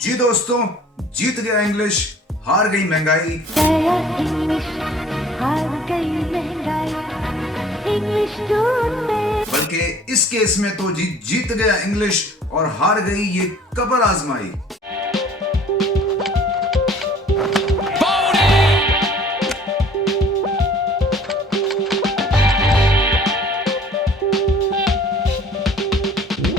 जी दोस्तों, जीत गया इंग्लिश, हार गई महंगाई। गया इंग्लिश, हार गई महंगाई, इंग्लिश टूटे। बल्कि इस केस में तो जी जीत गया इंग्लिश और हार गई ये कबर आजमाई।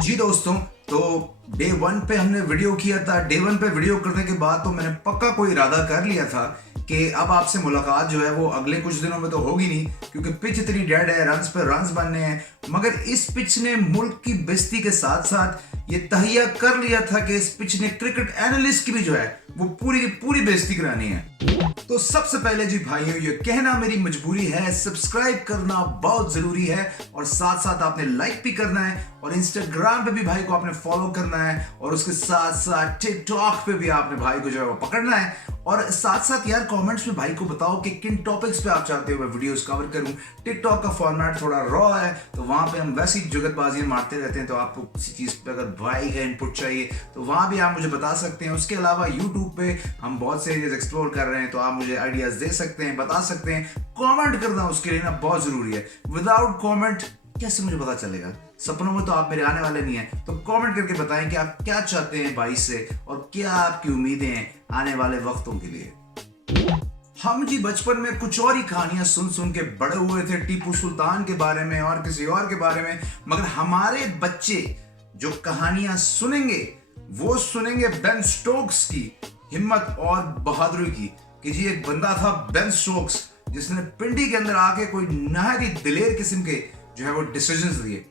जी दोस्तों, तो डे 1 पे हमने वीडियो किया था। डे 1 पे वीडियो करने के बाद तो मैंने पक्का कोई इरादा कर लिया था कि अब आपसे मुलाकात जो है वो अगले कुछ दिनों में तो होगी नहीं, क्योंकि पिच इतनी डेड है, रन्स पे रन्स बनने हैं। मगर इस पिच ने मुल्क की बेइज्जती के साथ साथ ये तहिया कर लिया था कि इस पिच ने क्रिकेट एनालिस्ट की भी जो है वो पूरी की पूरी बेइज्जती करानी है। तो सबसे पहले जी भाइयों, ये कहना मेरी मजबूरी है, सब्सक्राइब करना बहुत जरूरी है और साथ साथ आपने लाइक भी करना है और इंस्टाग्राम पे भी भाई को आपने फॉलो करना है और उसके साथ साथ टिकटॉक पे भी आपने भाई को जो है वो पकड़ना है। और साथ साथ यार कमेंट्स में भाई को बताओ कि किन टॉपिक्स पे आप चाहते हो मैं वीडियोस कवर करूं। टिकटॉक का फॉर्मेट थोड़ा रॉ है, तो वहां पे हम वैसी जुगतबाजियां मारते रहते हैं, तो आपको किसी चीज पे अगर भाई का इनपुट चाहिए तो वहां भी आप मुझे बता सकते हैं। उसके अलावा यूट्यूब पे हम बहुत से एरियाज एक्सप्लोर कर रहे हैं, तो आप मुझे आइडियाज दे सकते हैं, बता सकते हैं। कमेंट करना उसके लिए ना बहुत जरूरी है। विदाउट कमेंट कैसे मुझे पता चलेगा? सपनों में तो आप मेरे आने वाले नहीं हैं। तो कमेंट करके बताएं कि आप क्या चाहते हैं भाई से और क्या आपकी उम्मीदें हैं आने वाले वक्तों के लिए। हम जी बचपन में कुछ और ही कहानियां सुन सुन के बड़े हुए थे, टीपू सुल्तान के बारे में और किसी और के बारे में। मगर हमारे बच्चे जो कहानियां सुनेंगे वो सुनेंगे बेन स्टोक्स की हिम्मत और बहादुरी की। कि जी एक बंदा था बेन स्टोक्स, जिसने पिंडी के अंदर आके कोई नहायत ही दिलेर किस्म के जो है वो डिसीजंस लिए।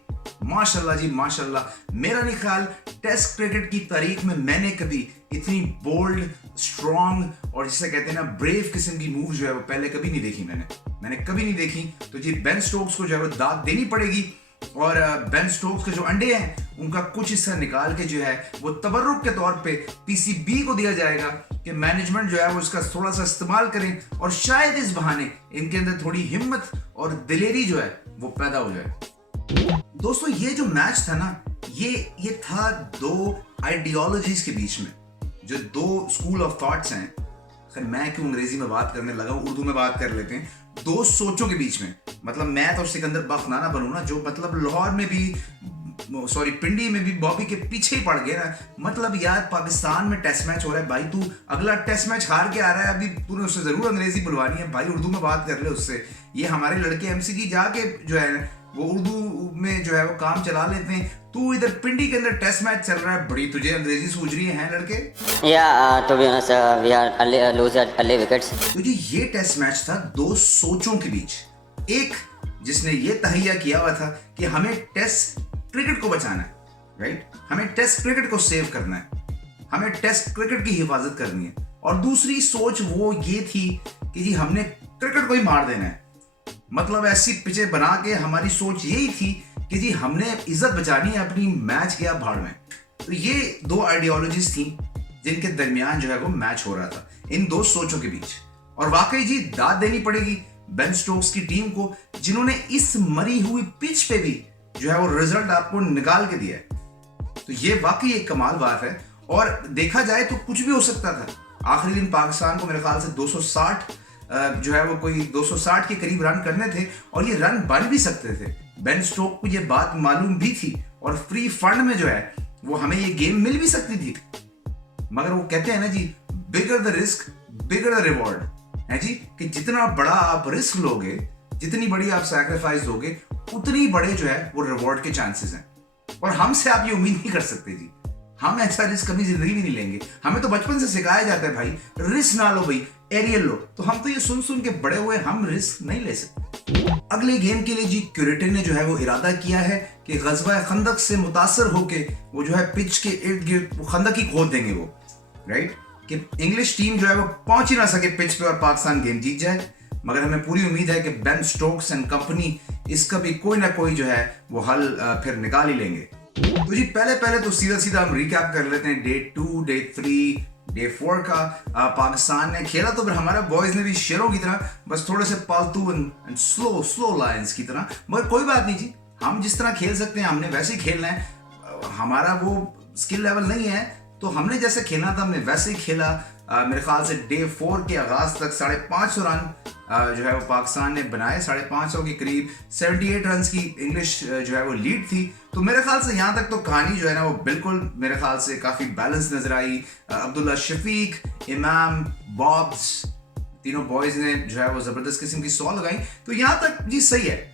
माशाल्लाह जी माशाल्लाह। मेरा नहीं ख्याल टेस्ट क्रिकेट की तारीख में मैंने कभी इतनी बोल्ड, स्ट्रॉन्ग और जिसे कहते हैं ना ब्रेव किस्म की मूव जो है वो पहले कभी नहीं देखी। मैंने कभी नहीं देखी। तो जी बेन स्टोक्स को जो है वो दाद देनी पड़ेगी और बेन स्टोक्स के जो अंडे हैं उनका कुछ हिस्सा निकाल के जो है वो तबर्रुक के तौर पे पीसीबी को दिया जाएगा कि मैनेजमेंट जो है वो इसका थोड़ा सा इस्तेमाल करें और शायद इस बहाने इनके अंदर थोड़ी हिम्मत और दिलेरी जो है वो पैदा हो जाए। दोस्तों ये जो मैच था ना, ये था दो आइडियोलॉजीज के बीच में, जो दो स्कूल ऑफ थॉट्स हैं। खैर मैं क्यों अंग्रेजी में बात करने लगा, उर्दू में बात कर लेते हैं। दो सोचों के बीच में, मतलब मैं तो सिकंदर बख्ताना बनूं ना, जो मतलब लाहौर में भी पिंडी में भी बॉबी के पीछे ही पड़ गया ना। मतलब यार पाकिस्तान में टेस्ट मैच हो रहा है भाई, तू अगला टेस्ट मैच हार के आ रहा है, अभी तूने उससे जरूर अंग्रेजी बुलवानी है भाई, उर्दू में बात कर ले उससे। ये हमारे लड़के एमसीकी जाके जो है वो उर्दू में जो है वो काम चला लेते हैं। तू इधर पिंडी के अंदर टेस्ट मैच चल रहा है, बड़ी तुझे अंग्रेजी सूझ रही है लड़के? To be honest, we are lose at early wickets. तो ये टेस्ट मैच था दो सोचों के बीच। एक जिसने ये तहैया किया हुआ था कि हमें टेस्ट क्रिकेट को बचाना है, राइट, हमें टेस्ट क्रिकेट को सेव करना है, हमें टेस्ट क्रिकेट की हिफाजत करनी है। और दूसरी सोच वो ये थी कि जी हमने क्रिकेट को ही मार देना है। मतलब ऐसी पिचें बना के हमारी सोच यही थी कि जी हमने इज्जत बचानी है अपनी, मैच गया भाड़ में। तो ये दो आइडियोलॉजीज थी जिनके दरमियान जो है वो मैच हो रहा था, इन दो सोचों के बीच। और वाकई जी दाद देनी पड़ेगी बेन स्टोक्स की टीम को, जिन्होंने इस मरी हुई पिच पे भी जो है वो रिजल्ट आपको निकाल के दिया है। तो ये वाकई एक कमाल बात है। और देखा जाए तो कुछ भी हो सकता था। आखिरी दिन पाकिस्तान को मेरे ख्याल से 260 जो है वो कोई 260 के करीब रन करने थे और ये रन बन भी सकते थे। बेन स्टोक को ये बात मालूम भी थी और फ्री फंड में जो है वो हमें ये गेम मिल भी सकती थी। मगर वो कहते हैं ना जी, bigger the risk bigger the reward है जी, कि जितना बड़ा आप रिस्क लोगे, जितनी बड़ी आप सैक्रिफाइस दोगे, उतनी बड़े जो है वो रिवॉर्ड के चांसेस हैं। और हमसे आप ये उम्मीद नहीं कर सकते जी, हम ऐसा रिस्क कभी जिंदगी भी नहीं लेंगे। हमें तो बचपन से सिखाया जाता है भाई, रिस्क ना लो भाई, एरियल लो। तो हम तो ये सुन सुन के बड़े हुए, हम रिस्क नहीं ले सकते। अगले गेम के लिए जी क्यूरेटर ने जो है वो इरादा किया है कि गज़वा खंदक से मुतासर होके वो जो है पिच के इर्द गिर्द खंदक ही खोद देंगे वो, राइट, कि इंग्लिश टीम जो है वो पहुंच ही ना सके पिच पे और पाकिस्तान गेम जीत जाए। मगर हमें पूरी उम्मीद है कि बेन स्टोक्स एंड कंपनी इसका भी कोई ना कोई जो है वो हल फिर निकाल ही लेंगे। तो जी पहले तो सीधा हम रिकैप कर लेते हैं डे 2, डे 3, डे 4 का। पाकिस्तान ने खेला तो फिर हमारे बॉयज ने भी शेरों की तरह, बस थोड़े से पालतू एंड स्लो लायंस की तरह। मगर कोई बात नहीं जी, हम जिस तरह खेल सकते हैं हमने वैसे ही खेलना है। हमारा वो स्किल लेवल नहीं है तो हमने जैसे खेलना था हमने वैसे ही खेला। मेरे ख्याल से डे 4 के आगाज तक 550 रन जो है वो पाकिस्तान ने बनाए, 550 के करीब 78 रन की इंग्लिश जो है वो लीड थी। तो मेरे ख्याल से यहाँ तक तो कहानी जो है ना वो बिल्कुल मेरे ख्याल से काफी बैलेंस नजर आई। अब्दुल्ला शफीक, इमाम, बॉब्स, तीनों बॉयज ने जो है वो जबरदस्त किस्म की 100 लगाई। तो यहाँ तक जी सही है।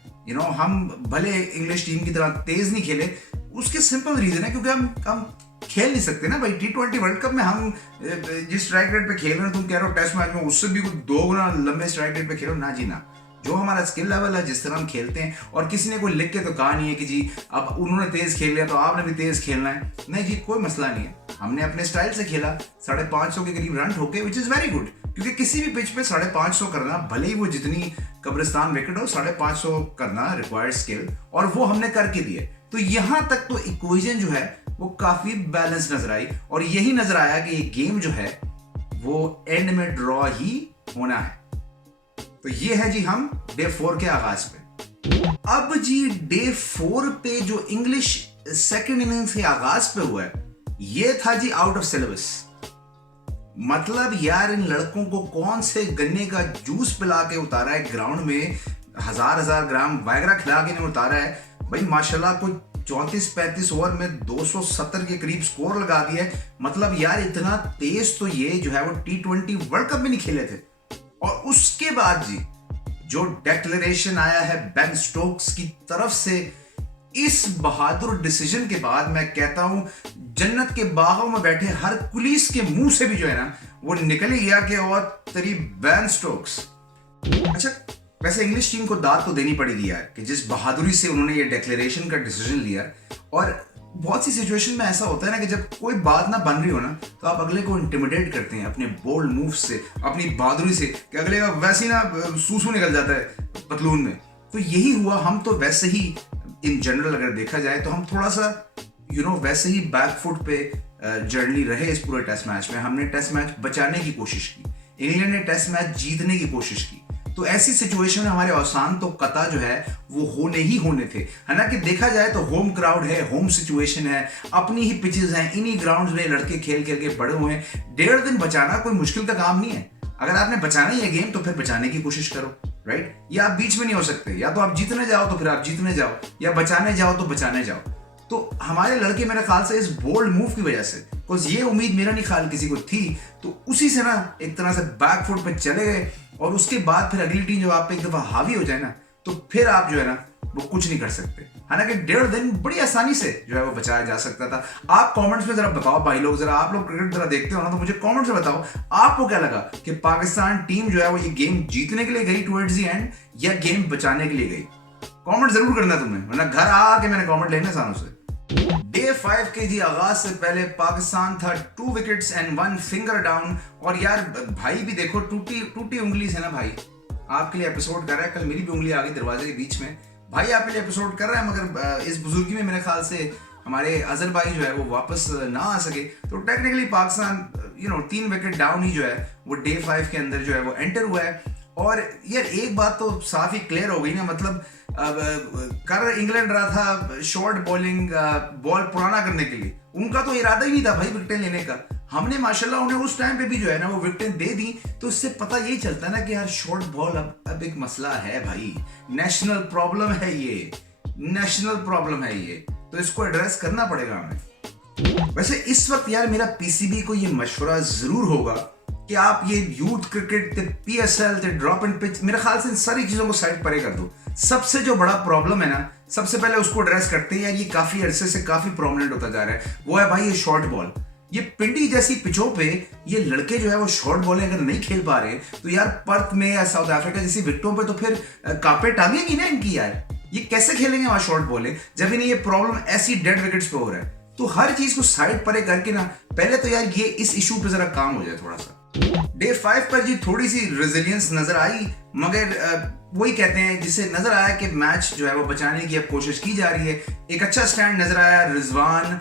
हम भले इंग्लिश टीम की तरह तेज नहीं खेले, उसके सिंपल रीजन है क्योंकि हम खेल नहीं सकते ना भाई। T20 वर्ल्ड कप में हम जिस स्ट्राइक रेट पे खेल रहे हैं, तुम कह रहे हो टेस्ट मैच में उससे भी 2 गुना लंबे स्ट्राइक रेट पे खेलो ना जी ना। जो हमारा स्किल लेवल है, जिस तरह हम खेलते हैं, और किसी ने कोई लिख के तो कहा नहीं है कि जी अब उन्होंने तेज खेल लिया तो आपने भी तेज खेलना है। नहीं जी, कोई मसला नहीं है। हमने अपने स्टाइल से खेला, 550 के करीब रन ठोके, विच इज वेरी गुड। क्योंकि किसी भी पिच पे 550 करना, भले ही वो जितनी कब्रिस्तान विकेट हो, 550 करना रिक्वायर्ड स्किल, और वो हमने करके दिए। तो यहां तक तो इक्वेशन जो है वो काफी बैलेंस नजर आई, और यही नजर आया कि ये गेम जो है वो एंड में ड्रॉ ही होना है। तो ये है जी हम डे 4 के आगाज पे। अब जी डे 4 पे जो इंग्लिश सेकंड इनिंग्स के आगाज पे हुआ है, ये था जी आउट ऑफ सिलेबस। मतलब यार, इन लड़कों को कौन से गन्ने का जूस पिला के उतारा है ग्राउंड में, 1000 ग्राम वायग्रा खिला के नहीं उतारा है भाई। माशाल्लाह कोई 34-35 ओवर में 270 के करीब स्कोर लगा दिया है। मतलब यार, इतना तेज तो ये जो है वो T20 वर्ल्ड कप में नहीं खेले थे। और उसके बाद जी जो डेक्लेरेशन आया है बेन स्टोक्स की तरफ से, इस बहादुर डिसीजन के बाद मैं कहता हूं जन्नत के बागों में बैठे हर पुलिस के मुंह से भी जो है ना वो निकल ही गया कि और तेरी बेन स्टोक्स। अच्छा, वैसे इंग्लिश टीम को दाद तो देनी पड़ेगी यार कि जिस बहादुरी से उन्होंने ये डिक्लेरेशन का डिसीजन लिया। और बहुत सी सिचुएशन में ऐसा होता है ना कि जब कोई बात ना बन रही हो ना, तो आप अगले को इंटिमिडेट करते हैं अपने बोल्ड मूव से, अपनी बहादुरी से, कि अगले का वैसे ही ना सूसू निकल जाता है पतलून में। तो यही हुआ। हम तो वैसे ही इन जनरल अगर देखा जाए तो हम थोड़ा सा वैसे ही बैकफुट पे जर्नी रहे इस पूरे टेस्ट मैच में। हमने टेस्ट मैच बचाने की कोशिश की, इंग्लैंड ने टेस्ट मैच जीतने की कोशिश की। तो ऐसी सिचुएशन में हमारे औसान तो कता जो है वो होने ही होने थे। हालांकि देखा जाए तो होम क्राउड है, होम सिचुएशन है, अपनी ही पिचेस हैं, इन्हीं ग्राउंड्स में लड़के खेल खेल के बड़े हुए हैं। 1.5 दिन बचाना कोई मुश्किल का काम नहीं है। अगर आपने बचाना ही है गेम तो फिर बचाने की कोशिश करो, राइट। या आप बीच में नहीं हो सकते, या तो आप जीतने जाओ तो फिर आप जीतने जाओ, या बचाने जाओ तो बचाने जाओ। तो हमारे लड़के मेरे ख्याल से इस बोल्ड मूव की वजह से, बिकॉज ये उम्मीद मेरा नहीं ख्याल किसी को थी, तो उसी से ना एक तरह से बैकफुट पे चले गए। और उसके बाद फिर अगली टीम जब आप पे एक दफा हावी हो जाए ना, तो फिर आप जो है ना वो कुछ नहीं कर सकते। हालांकि 1.5 दिन बड़ी आसानी से जो है वो बचाया जा सकता था। आप कमेंट्स में जरा बताओ भाई लोग, जरा आप लोग क्रिकेट जरा देखते हो ना, तो मुझे कमेंट्स में बताओ आपको क्या लगा कि पाकिस्तान टीम जो है वो ये गेम जीतने के लिए गई टुवर्ड्स द एंड, या गेम बचाने के लिए गई। कमेंट जरूर करना तुम्हें, वरना घर आके मैंने कमेंट लेने सानों से। डे 5 के जी आगाज से पहले पाकिस्तान था 2 विकेट्स एंड 1 फिंगर डाउन। और यार भाई भी देखो, टूटी उंगली से ना भाई आपके लिए एपिसोड कर रहा है। कल मेरी भी उंगली आ गई दरवाजे के बीच में, भाई आपके लिए एपिसोड कर रहा है, मगर इस बुजुर्गी में मेरे ख्याल से हमारे अजहर भाई जो है वो वापस ना आ सके। तो टेक्निकली पाकिस्तान 3 विकेट डाउन ही जो है वो डे 5 के अंदर जो है वो एंटर हुआ है। और यार एक बात तो साफ ही क्लियर हो गई ना, मतलब कर इंग्लैंड रहा था शॉर्ट बॉलिंग, बॉल पुराना करने के लिए। उनका तो इरादा ही नहीं था भाई विकेटें लेने का। हमने माशाल्लाह उन्हें उस टाइम पे भी जो है ना वो विकेटें दे दी। तो इससे पता यही चलता है ना कि यार शॉर्ट बॉल अब एक मसला है भाई, नेशनल प्रॉब्लम है ये, नेशनल प्रॉब्लम है ये, तो इसको एड्रेस करना पड़ेगा हमें। वैसे इस वक्त यार मेरा पीसीबी को ये मशवरा जरूर होगा कि आप ये यूथ क्रिकेट ते PSL ते ड्रॉप एंड पिच, मेरे ख्याल से इन सारी चीजों को साइड परे कर दो। सबसे जो बड़ा प्रॉब्लम है ना, सबसे पहले उसको एड्रेस करते हैं यार, ये काफी अरसे से काफी प्रोमिनेंट होता जा रहा है, वो है भाई ये शॉर्ट बॉल। ये पिंडी जैसी पिचों पे ये लड़के जो है वो शॉर्ट बॉलें अगर नहीं खेल पा रहे, तो यार पर्थ में या साउथ अफ्रीका जैसी विकेटों पे तो फिर कापे टांगेगी ना इनकी यार। ये कैसे खेलेंगे वहां शॉर्ट बॉलें जब इन्हें ये प्रॉब्लम ऐसी डेड विकेट्स पे हो रहा है। तो हर चीज को साइड परे करके ना पहले तो यार ये इस इशू पे जरा काम हो जाए थोड़ा सा। डे 5 पर जी थोड़ी सी रेजिलियंस नजर आई, मगर वही कहते हैं जिससे नजर आया कि मैच जो है वो बचाने की अब कोशिश की जा रही है। एक अच्छा स्टैंड नजर आया रिजवान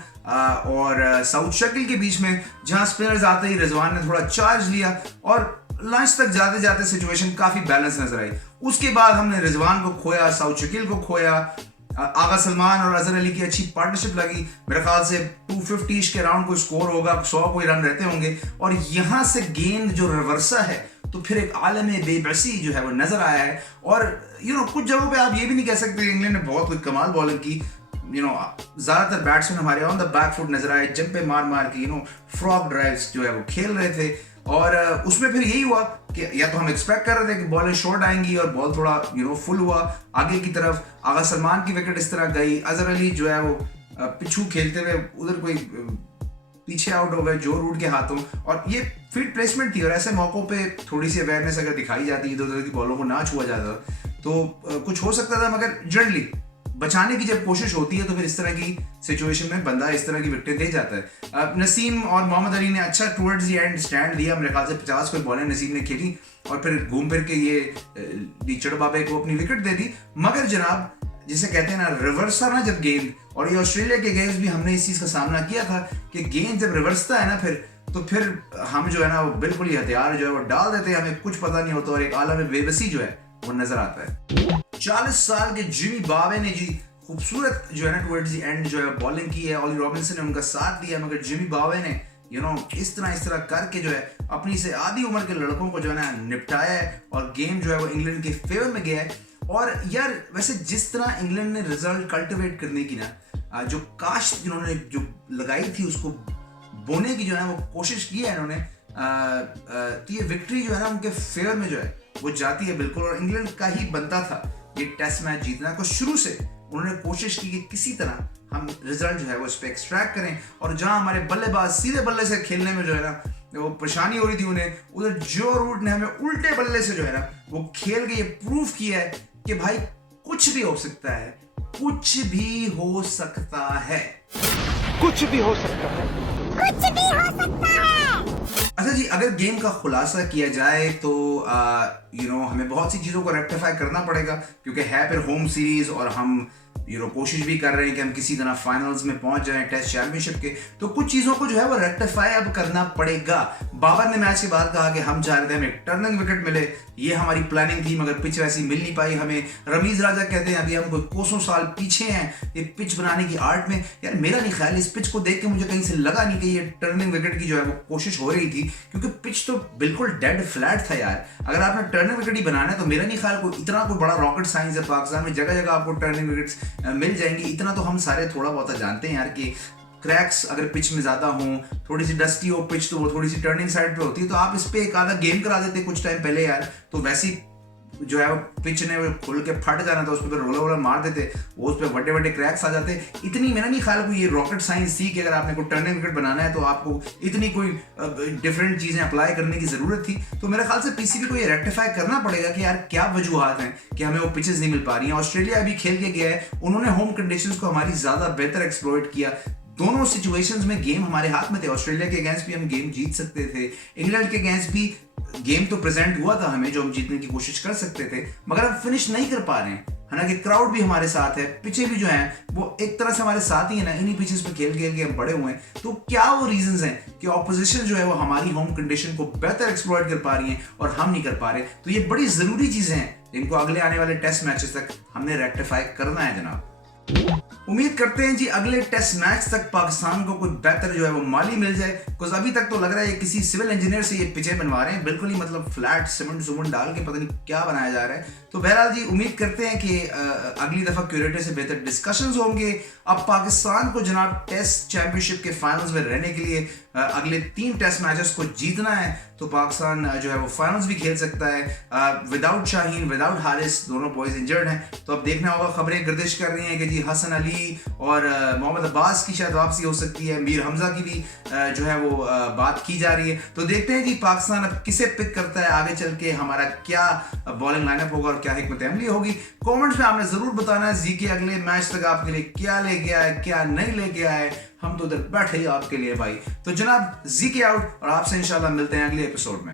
और साउथ शकील के बीच में, जहां स्पिनर्स आते ही रिजवान ने थोड़ा चार्ज लिया और लंच तक जाते जाते सिचुएशन काफी बैलेंस नजर आई। उसके बाद हमने रिजवान को खोया, साउथ शकील को खोया, आगा सलमान और अजहर अली की अच्छी पार्टनरशिप लगी। मेरे ख्याल से 250 के राउंड कोई स्कोर होगा, 100 कोई रन रहते होंगे, और यहाँ से गेंद जो रिवर्सा है तो फिर एक आलम बेबसी जो है वो नजर आया है। और कुछ जगहों पे आप ये भी नहीं कह सकते इंग्लैंड ने बहुत कोई कमाल बॉलिंग की। ज्यादातर बैट्समैन हमारे ऑन द बैक फुट नजर आए, जंपे मार मार के फ्रॉग ड्राइव्स जो है वो खेल रहे थे। और उसमें फिर यही हुआ कि या तो हम एक्सपेक्ट कर रहे थे कि बॉलें शॉर्ट आएंगी और बॉल थोड़ा फुल हुआ आगे की तरफ। आगा सलमान की विकेट इस तरह गई, अजहर अली जो है वो पिछू खेलते हुए उधर कोई पीछे आउट हो गए जो रूट के हाथों। और ये फील्ड प्लेसमेंट थी, और ऐसे मौकों पे थोड़ी सी अवेयरनेस अगर दिखाई जाती, इधर उधर की बॉलों को ना छुआ जाता तो कुछ हो सकता था। मगर जनरली बचाने की जब कोशिश होती है तो फिर इस तरह की सिचुएशन में बंदा इस तरह की विकेटें दे जाता है। नसीम और मोहम्मद अली ने अच्छा टुवर्ड्स द एंड स्टैंड लिया। मेरे ख्याल से 50 कोई बॉलें नसीम ने खेली और फिर घूम फिर के ये लीचड़ बाबे को अपनी विकेट दे दी। मगर जनाब जिसे कहते हैं ना रिवर्स था ना जब गेंद, और ये ऑस्ट्रेलिया के गेम्स भी हमने इस चीज का सामना किया था कि गेंद जब रिवर्सता है ना फिर हम जो है ना वो बिल्कुल ही हथियार जो है वो डाल देते हैं, हमें कुछ पता नहीं होता और एक आलम बेबसी जो है वो नजर आता है। 40 साल के जिमी बावे ने जी खूबसूरत जो है ना टुवर्ड्स द एंड जो है बॉलिंग की है। ऑली रॉबिन्सन ने उनका साथ दिया, मगर जिमी बावे ने इस तरह करके जो है अपनी से आधी उम्र के लड़कों को जो है ना निपटाया है और गेम जो है वो इंग्लैंड के फेवर में गया है। और यार वैसे जिस तरह इंग्लैंड ने रिजल्ट कल्टिवेट करने की ना जो काश्त जिन्होंने जो लगाई थी उसको बोने की जो है वो कोशिश की है इन्होंने, तो ये विक्ट्री जो है ना उनके फेवर में जो है वो जाती है बिल्कुल। और इंग्लैंड का ही बनता था ये टेस्ट मैच जीतना, को शुरू से उन्होंने कोशिश की कि किसी तरह हम रिजल्ट जो है वो इस पे एक्सट्रैक्ट करें। और जहां हमारे बल्लेबाज सीधे बल्ले से खेलने में जो है ना वो परेशानी हो रही थी उन्हें, उधर जो रूट ने हमें उल्टे बल्ले से जो है ना वो खेल के ये प्रूफ किया है कि भाई कुछ भी हो सकता है, कुछ भी हो सकता है, कुछ भी हो सकता है, कुछ भी हो सकता है। अच्छा जी, अगर गेम का खुलासा किया जाए तो हमें बहुत सी चीज़ों को रेक्टिफाई करना पड़ेगा क्योंकि है फिर होम सीरीज और हम कोशिश भी कर रहे हैं कि हम किसी तरह फाइनल्स में पहुंच जाएं टेस्ट चैंपियनशिप के। तो कुछ चीज़ों को जो है वो रेक्टिफाई अब करना पड़ेगा। बाबर ने मैच के बाद कहा कि हम चाह रहे थे हमें एक टर्निंग विकेट मिले, ये हमारी प्लानिंग थी, मगर पिच वैसी मिल नहीं पाई हमें। रमीज राजा कहते हैं अभी हम कोई कोसों साल पीछे हैं ये पिच बनाने की आर्ट में। यार मेरा नहीं ख्याल, इस पिच को देख के मुझे कहीं से लगा नहीं कि ये टर्निंग विकेट की जो है वो कोशिश हो रही थी, क्योंकि पिच तो बिल्कुल डेड फ्लैट था यार। अगर आपने टर्निंग विकेट ही बनाना है तो मेरा नहीं ख्याल कोई इतना कोई बड़ा रॉकेट साइंस है। पाकिस्तान में जगह जगह आपको टर्निंग विकेट्स मिल जाएंगी, इतना तो हम सारे थोड़ा बहुत जानते हैं यार कि क्रैक्स अगर पिच में ज्यादा हो, थोड़ी सी डस्टी हो पिच तो वो थोड़ी सी टर्निंग साइड पे होती है, तो आप इस पे एक आधा गेम करा देते कुछ टाइम पहले यार, तो वैसी जो है पिच ने खुल के फट जाना था, उस पर रोलर वोलर मार देते, वो उस पर बड़े बड़े क्रैक्स आ जाते। इतनी मेरा नहीं ख्याल कोई ये रॉकेट साइंस थी कि अगर आपने कोई टर्निंग विकेट बनाना है तो आपको इतनी कोई डिफरेंट चीजें अप्लाई करने की जरूरत थी। तो मेरे ख्याल से पीसीबी को ये रेक्टिफाई करना पड़ेगा कि यार क्या वजूहत हैं कि हमें वो पिचेस नहीं मिल पा रही हैं। ऑस्ट्रेलिया अभी खेल के गया है, उन्होंने होम कंडीशंस को हमारी ज्यादा बेहतर एक्सप्लॉइट किया। दोनों सिचुएशंस में गेम हमारे हाथ में थे। ऑस्ट्रेलिया के अगेंस्ट भी हम गेम जीत सकते थे, इंग्लैंड के अगेंस्ट भी गेम तो प्रेजेंट हुआ था हमें जो हम जीतने की कोशिश कर सकते थे, मगर हम फिनिश नहीं कर पा रहे हैं। हालांकि क्राउड भी हमारे साथ है, पिचे भी जो हैं वो एक तरह से हमारे साथ ही है ना, इन्हीं पिचेस पे खेल खेल के हम बड़े हुए हैं। तो क्या वो रीजंस हैं कि ऑपोजिशन जो है वो हमारी होम कंडीशन को बेहतर एक्सप्लॉइट कर पा रही है और हम नहीं कर पा रहे? तो ये बड़ी जरूरी चीजें हैं जिनको अगले आने वाले टेस्ट मैचेस तक हमने रेक्टिफाई करना है जनाब। उम्मीद करते हैं जी अगले टेस्ट मैच तक पाकिस्तान को कोई बेहतर जो है वो माली मिल जाए, बिकॉज अभी तक तो लग रहा है किसी सिविल इंजीनियर से ये पिचे बनवा रहे हैं, बिल्कुल ही मतलब फ्लैट सीमेंट डाल के पता नहीं क्या बनाया जा रहा है। तो बहरहाल जी उम्मीद करते हैं कि अगली दफा क्यूरेटर से बेहतर डिस्कशंस होंगे। अब पाकिस्तान को जनाब टेस्ट चैंपियनशिप के फाइनल्स में रहने के लिए अगले 3 टेस्ट मैचेस को जीतना है, तो पाकिस्तान जो है वो फाइनल्स भी खेल सकता है। विदाउट शाहीन विदाउट हारिस, दोनों बॉयज इंजर्ड हैं, तो अब देखना होगा। खबरें गर्दिश कर रही हैं कि जी हसन अली और मोहम्मद अब्बास की शायद वापसी हो सकती है, मीर हमजा की भी जो है वो बात की जा रही है। तो देखते हैं कि पाकिस्तान अब किसे पिक करता है, आगे चल के हमारा क्या बॉलिंग लाइनअप होगा और क्या हिकमत अमली होगी। कमेंट्स में आपने जरूर बताना है जी के अगले मैच तक आपके लिए क्या लेके आए क्या नहीं लेके आए, हम तो उधर बैठे ही आपके लिए भाई। तो जनाब जी के आउट, और आपसे इंशाल्लाह मिलते हैं अगले एपिसोड में।